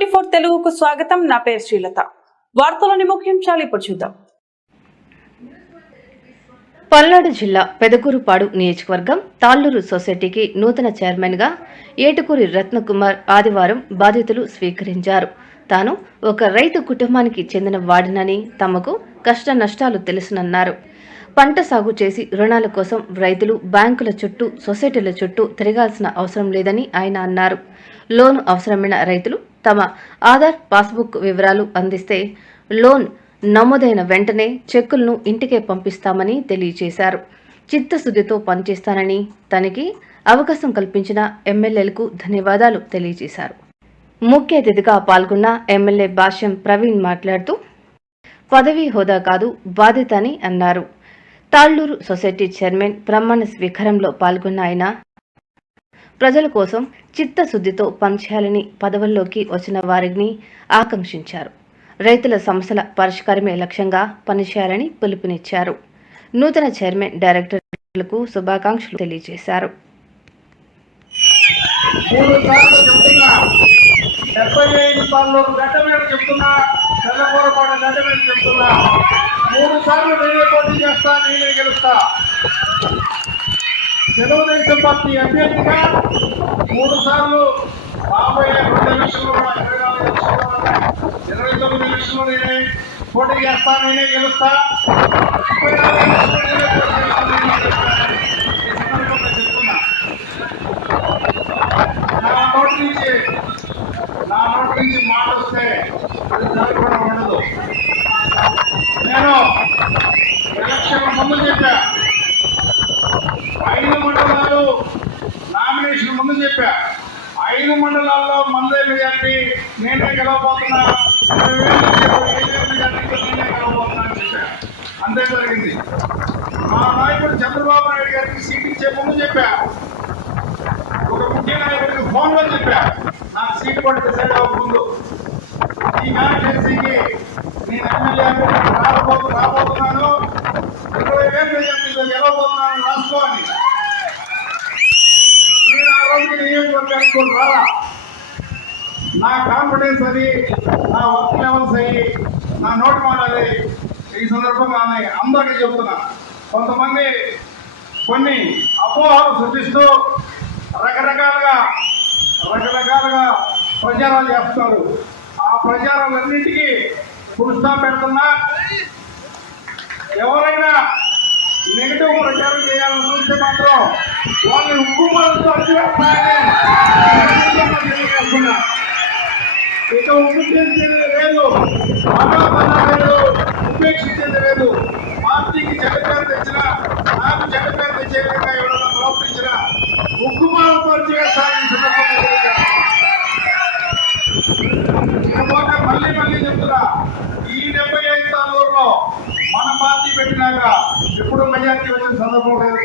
N24 తెలుగుకు స్వాగతం. నా పేరు శ్రీలత. వార్తలోని ముఖ్యాంశాలు ఇప్పుడు చూద్దాం. పల్నాడు జిల్లా పెదకూరుపాడు నియోజకవర్గం తాళ్లూరు సొసైటీకి నూతన చైర్మన్ గా ఏటుకూరి రత్నకుమార్ ఆదివారం బాధ్యతలు స్వీకరించారు. తాను ఒక రైతు కుటుంబానికి చెందిన వాడినని, తమకు కష్ట నష్టాలు తెలుసునన్నారు. పంట సాగు చేసి రుణాల కోసం రైతులు బ్యాంకుల చుట్టూ, సొసైటీల చుట్టూ తిరగాల్సిన అవసరం లేదని ఆయన అన్నారు. లోను అవసరమైన రైతులు తమ ఆధార్, పాస్బుక్ వివరాలు అందిస్తే లోన్ నమోదైన వెంటనే చెక్కులను ఇంటికే పంపిస్తామని తెలియజేశారు. చిత్తశుద్ధితో పనిచేస్తానని, తనకి అవకాశం కల్పించిన ఎమ్మెల్యేలకు ధన్యవాదాలు తెలియజేశారు. ముఖ్య అతిథిగా పాల్గొన్న ఎమ్మెల్యే భాష్యం ప్రవీణ్ మాట్లాడుతూ, పదవీ హోదా కాదు బాధ్యత అని అన్నారు. తాళ్లూరు సొసైటీ చైర్మన్ ప్రమాణ స్వీకారంలో పాల్గొన్న ఆయన ప్రజల కోసం చిత్తశుద్ధితో పనిచేయాలని, పదవుల్లోకి వచ్చిన వారిని ఆకాంక్షించారు. రైతుల సమస్యల పరిష్కారమే లక్ష్యంగా పనిచేయాలని పిలుపునిచ్చారు. నూతన చైర్మన్, డైరెక్టర్లకు శుభాకాంక్షలు తెలియజేశారు. తెలుగుదేశం పార్టీ అభ్యర్థిగా 3 సార్లు 52 ఎలక్షన్లు, 29 ఎలక్షన్లు నేనే పోటీ చేస్తా, నేనే గెలుస్తా. నా నోటి నుంచి మాట వస్తే అది జరగకుండా ఉండదు. నేను ఎలక్షన్ ముందు చెప్పా, 5 మండలాలు నామినేషన్ ముందు చెప్పా, 5 మండలాల్లో మందే మెజార్టీ నేనే గెలవబోతున్నా, 20,000 మెజార్టీతో నేనే గెలవబోతున్నా అని చెప్పా. అంతే జరిగింది. మా నాయకుడు చంద్రబాబు నాయుడు గారికి సీట్ ఇచ్చే ముందు చెప్పా, ఒక ముఖ్య నాయకుడికి ఫోన్లో చెప్పా, నాకు సీటు కూడా డిసైడ్ అవ్వకముందు, ఈ కాన్స్టిట్యున్సీకి నేను ఎమ్మెల్యే రాబోతున్నాను, 20,000 మెజార్టీతో గెలవబోతున్నాను రాసుకోవాలి. నేను ఆ రోజుకి నియోజకవర్గానికి కూడా రాలా. నా కాన్ఫిడెన్స్ అది, నా వర్క్ లెవెల్స్ అయ్యి, నా నోటి మాట అది. ఈ సందర్భంగా అందరికీ చెబుతున్నా, కొంతమంది కొన్ని అపోహలు సృష్టిస్తూ రకరకాలుగా ప్రచారాలు చేస్తున్నారు. ఆ ప్రచారాలన్నింటికీ ఫుల్ స్టాప్ పెడుతున్నా. ఎవరైనా నెగిటివ్ ప్రచారం చేయాలని చూస్తే మాత్రం వాళ్ళని ఉక్కుమాలతో అడ్డువేస్తాయని తెలియజేస్తున్నా. ఇక ఉక్కు చేసేది లేదు, ఉపేక్షించేది లేదు. పార్టీకి చెడ్డ పేరు తెచ్చినా, నాకు చెడ్డ పేరు తెచ్చే విధంగా ఎవరైనా ప్రవర్తించినా ఉక్కుమాలతో అడ్డువేస్తాయని ఇకపోతే మళ్ళీ చెప్తున్నా, ఈ 75 తాలూరులో మన పార్టీ పెట్టినాక ఎప్పుడు మెజార్టీ వచ్చిన సందర్భం లేదు.